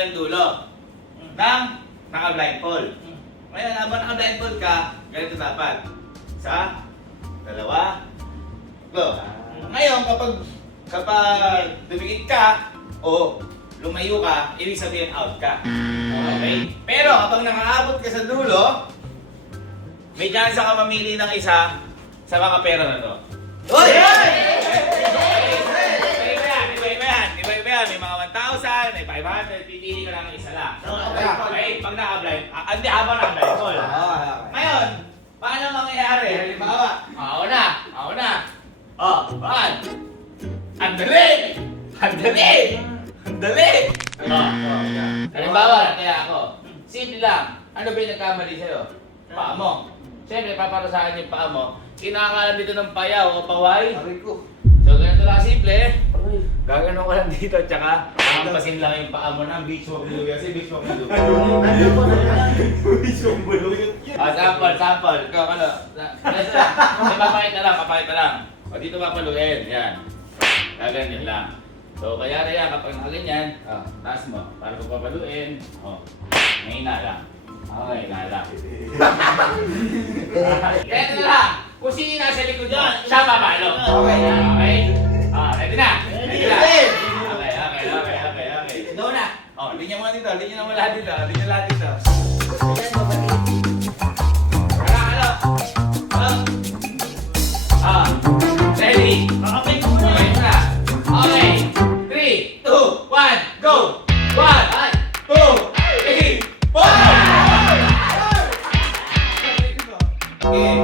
hanggang dulo ng naka-blindfold. Ngayon, habang naka-blindfold ka, ganito dapat. Isa, dalawa, go. Ngayon, kapag dumikit ka o lumayo ka, ibig sabihin out ka. Okay? Pero kapag nakaabot ka sa dulo, may chance ka mamili ng isa sa mga pera na to. Hoy! Iba yan. May mga 1,000, may 500, pipili ka lang ng isa lang. Okay? Pag naka-blind, hindi habang naka-blindfold. Ngayon, paano mangyayari? Halimbawa, ako na. Paan? Ang dali! Halimbawa, kaya ako. Simple lang. Ano ba yung nagkamali sa'yo? Paa mo. Siyempre, paparusahan yung paa mo. Kinakalam dito ng payaw o paway. So, ganito lang simple. Gaganon ka lang dito, tsaka hampasin lang yung paa mo ng beach walk nilugay. Kasi beach walk nilugay. Beach walk nilugay. Sample. Ikaw, ano? Papakita lang. O, dito papaluin. Yan. Gaganyan lang. So, kaya rin yan, kapag nakaganyan, taas mo. Para papaluin. Mahina lang. Mahina lang. Kaya ito na lang. Kung sino nasa likod yun, siya papalo. Okay? Ready na? Okay. Ito na. Linya mo dito. Linya mo lahat dito. Ready? Okay na. Okay. 3, 2, 1, go! 1, 2, 3, 4! Okay.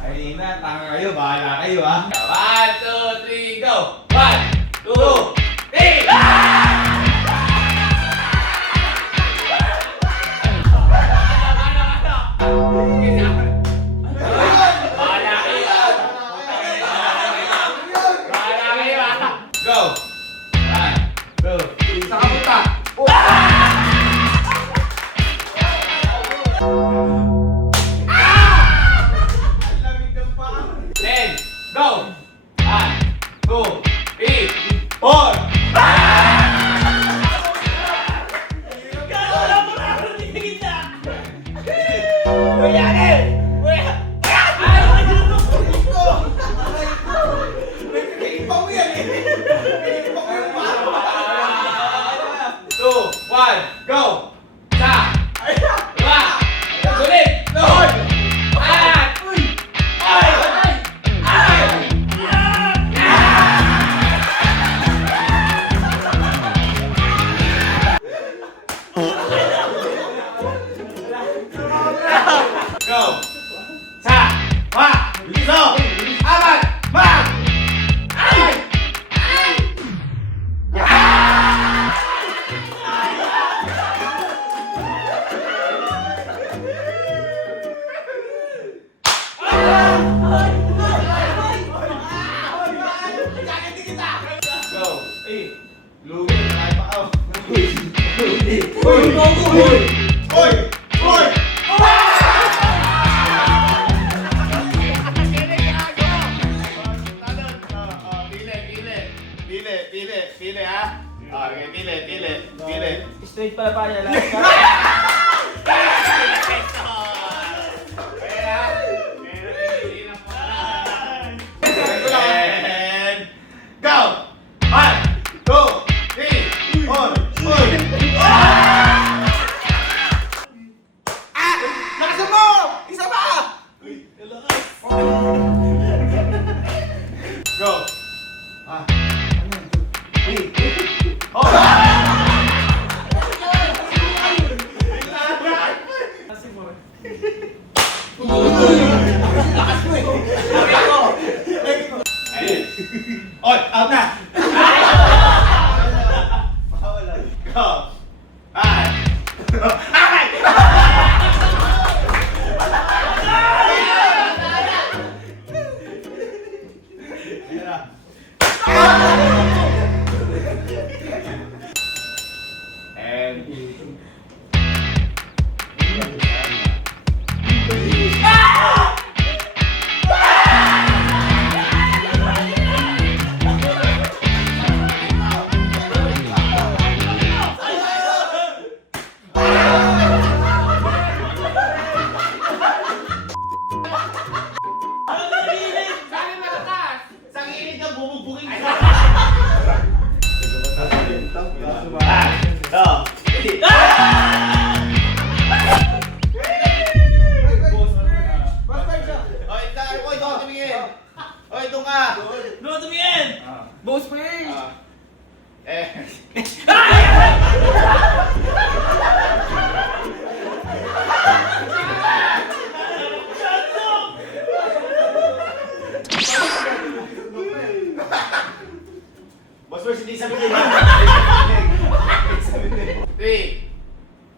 Ayun na, tanga kayo, bahala kayo ha. 1, 2, 3, go! 1, 2, 3! Go! 1, 2, Saka punta. Go! 1, 2, 3, 4! Two, one, go! Sa! Dua! Sulit! Tuhod! Alat! Go! Sa! Wa! Liso! Apat! Ma! Ay! Go! Lugi! Nakaya pa ako! Hoy! Pili ha? Okay, pili. Straight pala pa niya lang. And go! 1, 2, 3, 4! Lakasan mo! Isa pa! Go! Oy, out na! Go! Ay! And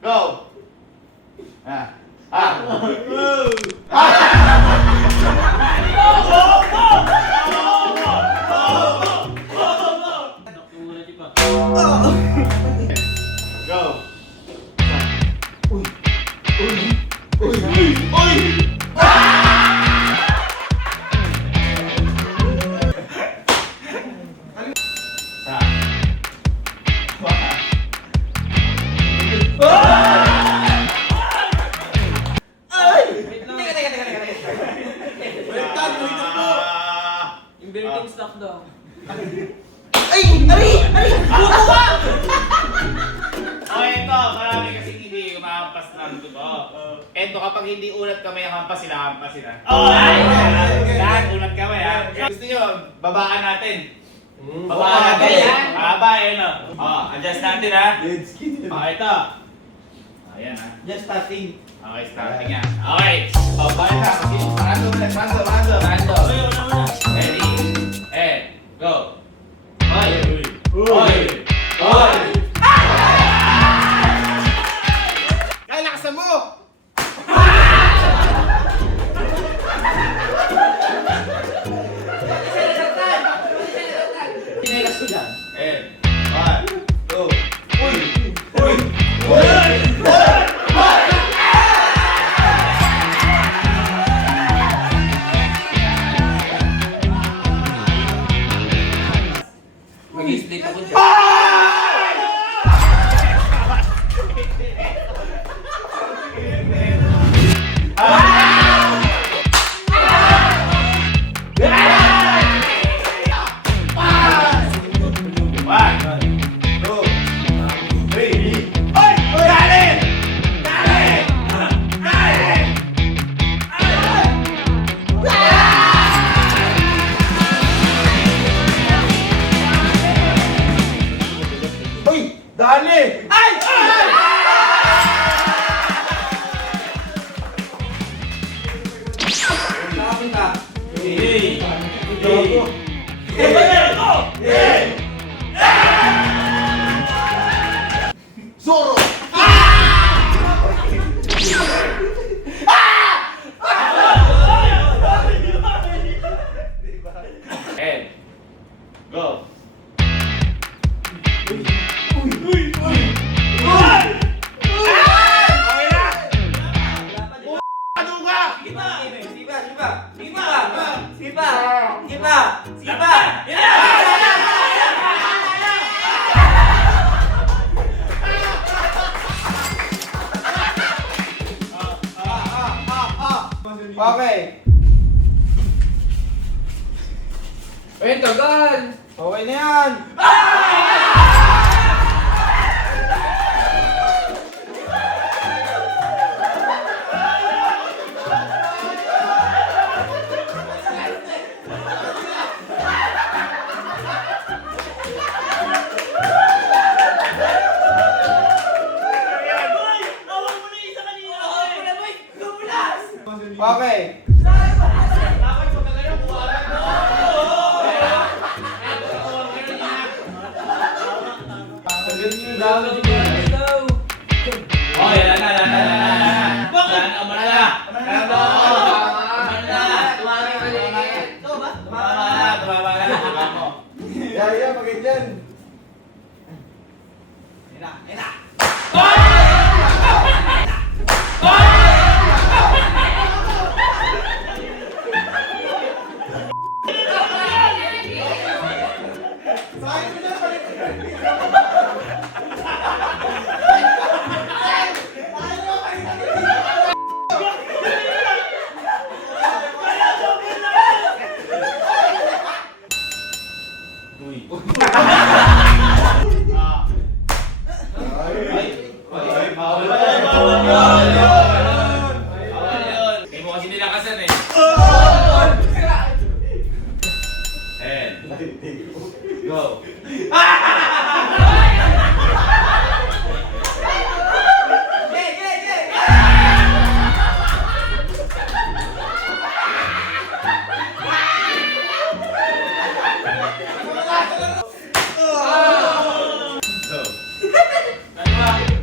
Go! Ah. Ah! Go! Yung building stock daw. Okay, ito. Marami kasing hindi umahampas ng dugo. Ito, kapag hindi unat kamay ang hampas, sila hampas sila. Lahat unat kamay ha. Gusto nyo, babaan natin. Babaan natin. Mahaba eh, no? Adjust natin ha. Ito. Ayan ha. Just starting. Okay, starting yan. Okay. Bayan na. Rando. Ready. Go. Hoy. Ay, lakasan mo! Sinelas ko dyan. 1, 2. Mag-i-split ako dyan. Dali! Nakapunta. Zoro! Go. Okay. Ayun, tagal! Okay na yan. Okay. Let's go! Oh, yan na. Umana na. Tumama na. Yaya, magandyan. Kayo mo kasi nilakasan eh. Go.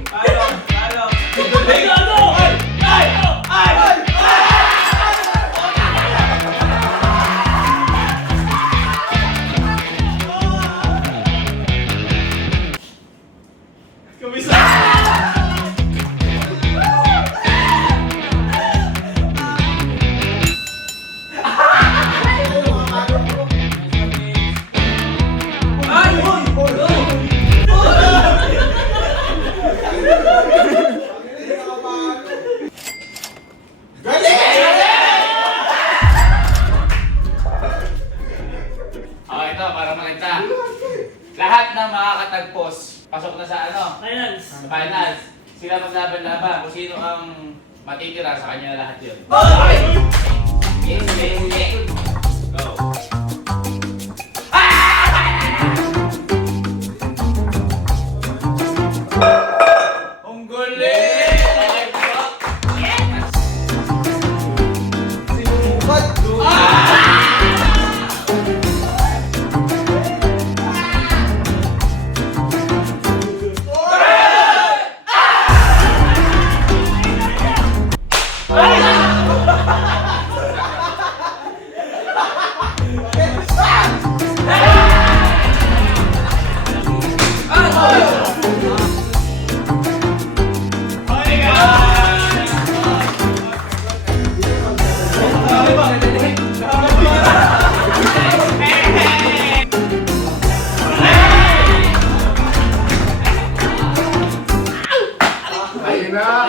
Palo! sila maglaban-laban. Kung sino ang matitira sa kanya lahat yun. Sige. Go. Ang galing! Sinukat. Ayun na.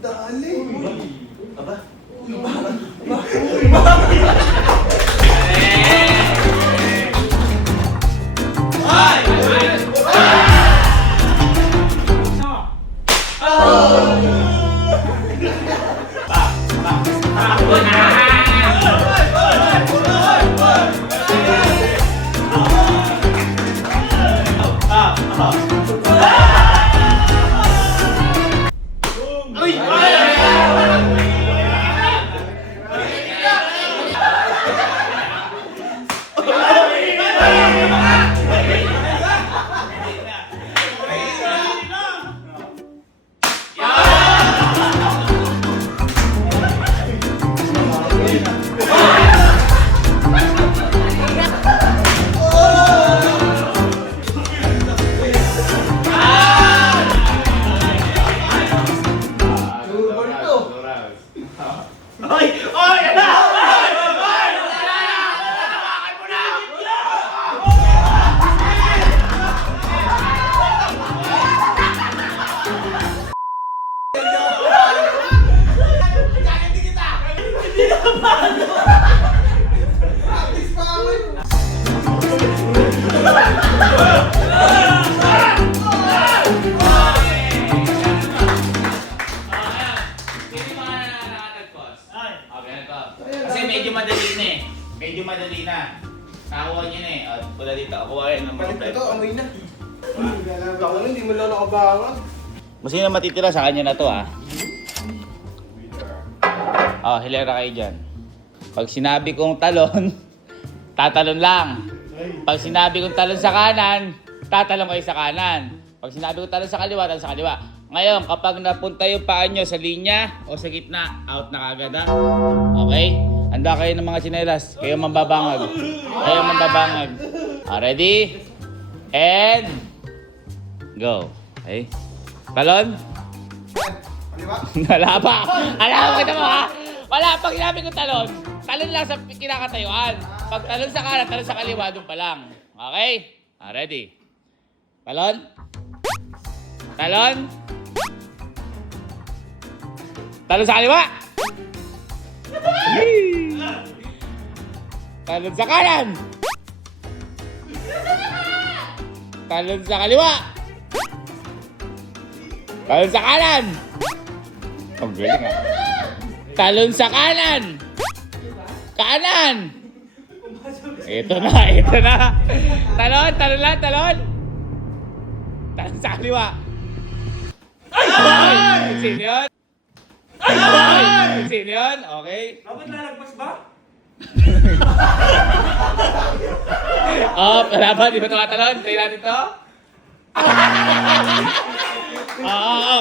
Dali. Aba. Kasi medyo madali na eh. Medyo madali na. Nakakuha niyo na eh. At pula dito, kuha kayo ng mga Palit bread. ito, amoy na. Baka nun, hindi mo lang nakabangan. Kung sino matitira sa kanya na to ah. Oh, hilera kayo dyan. Pag sinabi kong talon, tatalon lang. Pag sinabi kong talon sa kanan, tatalon kayo sa kanan. Pag sinabi kong talon sa kaliwa, talon sa kaliwa. Ngayon, kapag napunta yung paa nyo sa linya o sa gitna, out na kagad ha. Okay? Handa kayo ng mga sinelas. Kayo mambabangag. Kayo mambabangag. Ready? And go. Okay? Talon? Kaliwa? Wala pa! Alam mo kita mo ha! Wala! Pag sinabi ko talon, talon lang sa kinakatayuan. Pag talon sa kanan, talon sa kaliwa, doon pa lang. Okay? Ready? Talon? Talon? Talon sa kaliwa! Talon sa kanan! Talon sa kaliwa! Talon sa kanan! Ang galing ah. Talon sa kanan! Kanan! Ito na, ito na. Talon, talon lang, talon. Talon sa kaliwa. Ay! Sino yun? Ay! Sino yun? Okay. Dapat lalagpas ba? Oh, wala ba? Di ba tumatalon? Tayo natin to?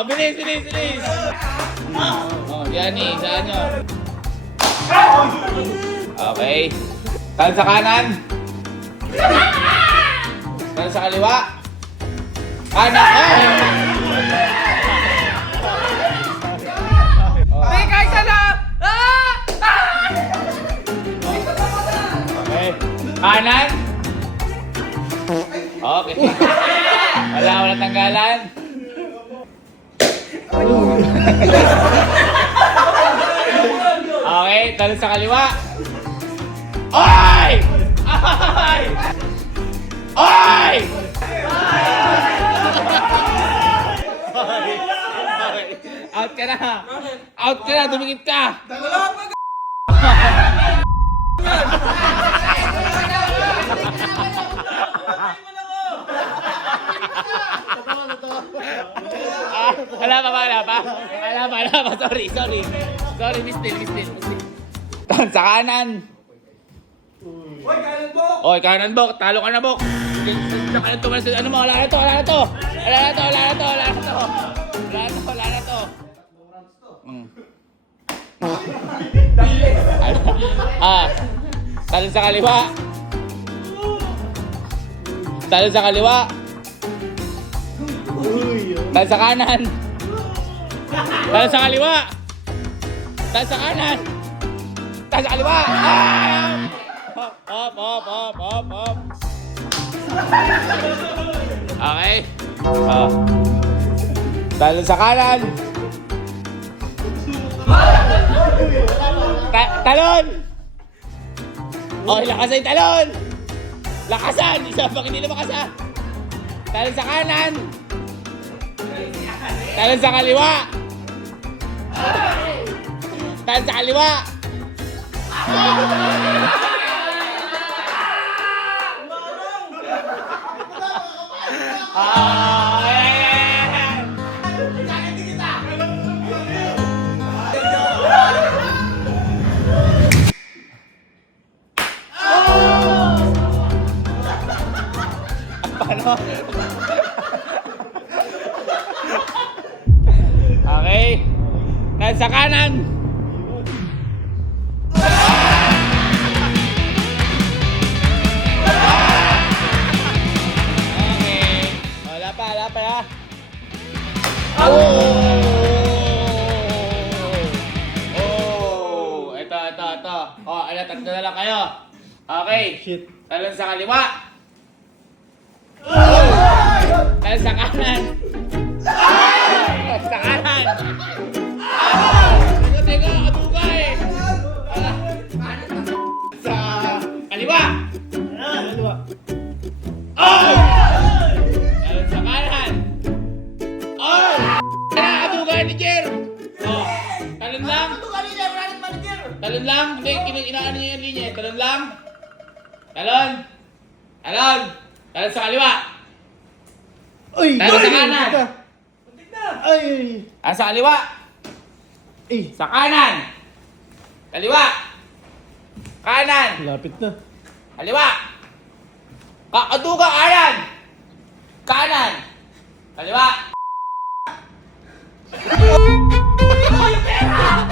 Bilis, bilis, bilis. Yan eh, saan nyo? Okay. Talon sa kanan. Talon sa kaliwa. Kanan. Ay, kaisa na! Okay. Kanan. Okay. Wala tanggalan. Okay, talon sa kaliwa. Oy! Ay! Oy! Out ka na! Out ka na! Dumikit ka! Wala pa Wala pa. Sorry. Sorry, mistake. Sa kanan. Hoy, kanan po! Oy, kanan, Bok. Talo ka na, Bok. Sa kanan tumalas. Ano mo? Wala na to. Talon sa kaliwa. Talon sa kaliwa. Talon sa kanan. Talon sa kaliwa. Talon sa kanan. Talon sa kaliwa. Hop. Okay. Talon sa kanan. Talon! Oh, lakasan yung talon! Lakasan! Isa pang hindi na makasan! Talon sa kanan! Talon sa kaliwa! Talon sa kaliwa! Okay. Talon sa kanan. Okay. Wala pa ha. Ito. Oh, tatlo na lang kayo. Okay. Shit. Talon sa kaliwa. Talon sa kanan. Sa kanan. Teka, katugay. Sa kaliwa. Talon sa kanan. Katugay ni Jer. Talon lang. Talon lang. Hindi, inaano niya yung linya. Talon lang. Talon sa kaliwa. Uy! Talon sa kanan. Ay! Sa kaliwa. Eh! Sa kanan. Kaliwa. Kanan. Lapit na. Kaliwa. Kakaduga, kanan. Kanan. Kaliwa. Yung pera!